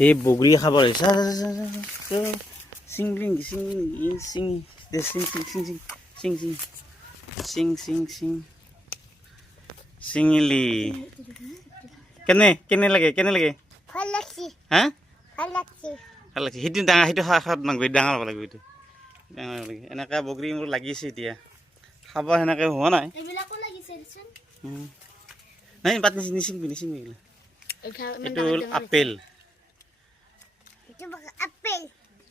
এই বগৰী খাব লাগিছে চিং চিং চিং চিং চিং চিং চিং চিং চিং চিং চিং চিঙিলি কেনে লাগে হা ভাল লাগছে সেইটো ডাঙৰ সেইটো খাব নাগবি ডাঙৰ হ'ব লাগিব এইটো ডাঙৰ হ'ব লাগে এনেকৈ বগৰী মোৰ লাগিছে এতিয়া খাব সেনেকৈ হোৱা নাই নাই পাত নিচিঙবি এইটো হ'ল আপেল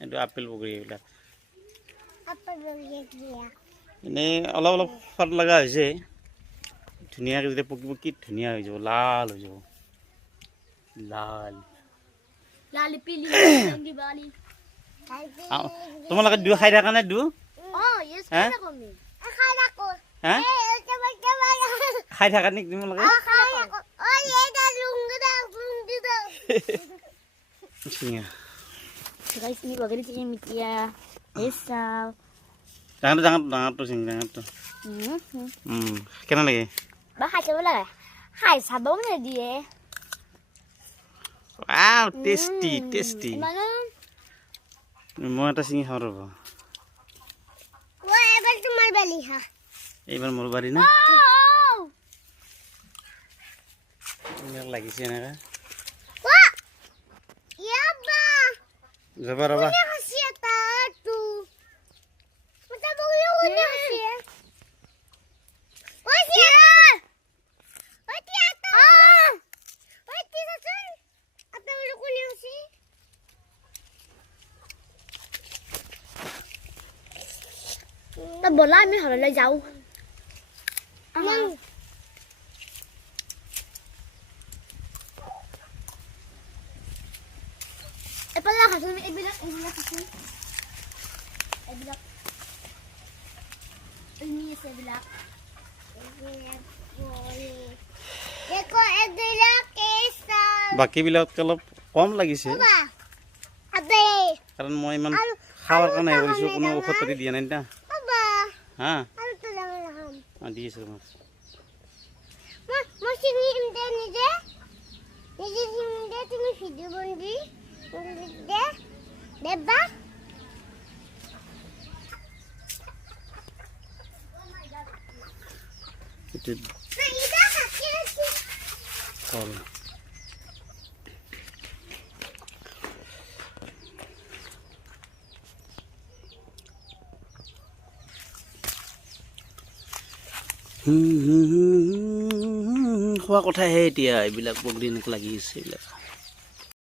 এইটো আপেল বগৰী এইবিলাক এনেই অলপ অলপ সোৱাদ লগা হৈছে ধুনীয়াকৈ যেতিয়া পকিব কি ধুনীয়া হৈ যাব লাল হৈ যাব তোমালোকে দু খাই থাকা নে দু খাই থাকা নেকি তোমালোকে ডাঙৰটো চিং ডাঙৰটো কেনে লাগে খাই চাব নিদিয়ে Wow, tasty, tasty. Mau atas ini harus apa? Wah, ebar tu mal beli ha. Ebar mau beli na? Ini lagi sih nak? Wah, ya ba. Zabar apa? Punya khasiat tu. Macam bagi punya khasiat. Wah, siapa? Wah, tiada. Wah, tiada tu. Apa boleh punya khasiat? Ta bola mi hỏi là giàu. Vâng. Em bắt ra khả năng em biết khả năng. Em biết. Em nghĩ sẽ biết. देखो एदिला केसा बाकी बिलात कलप कम লাগিছে अबे कारण মই ইমান খাওয়ার কারণে বলিছো কোনো ঔষধ পাতি দিয়া নাই না बाबा হ্যাঁ আর তো লাগাম দিয়েছো মাছ মসি নিমতে নিজে নিমতে তুমি ভিডিও বন্দি দে দেবা itu এটা খাচ্ছি kol খোৱা কথাহে এতিয়া এইবিলাক বগৰী এনেকৈ লাগি আছে এইবিলাক